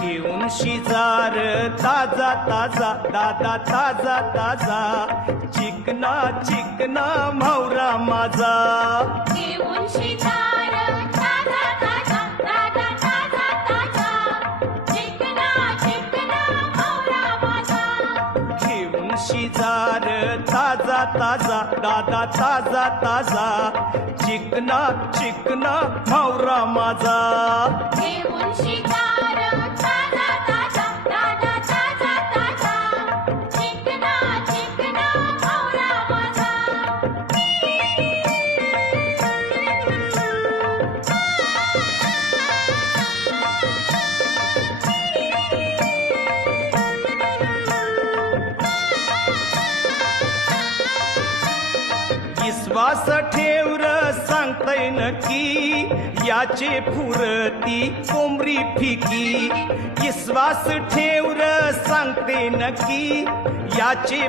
घेऊन शिजार ताजा ताजा दादा ताजा ताजा. चिकना चिकना मावरा माझा. घेऊन शिजार ताजा ताजा ताजा ताजा ताजा. चिकना चिकना मावरा माझा. घेऊन शिजार ताजा ताजा दादा ताजा ताजा. चिकना चिकना मावरा माझा. विश्वास ठेवर सांगतय नक्की याचे फुरती कोंबरी फिकी. विश्वास ठेवर सांगते नक्की याचे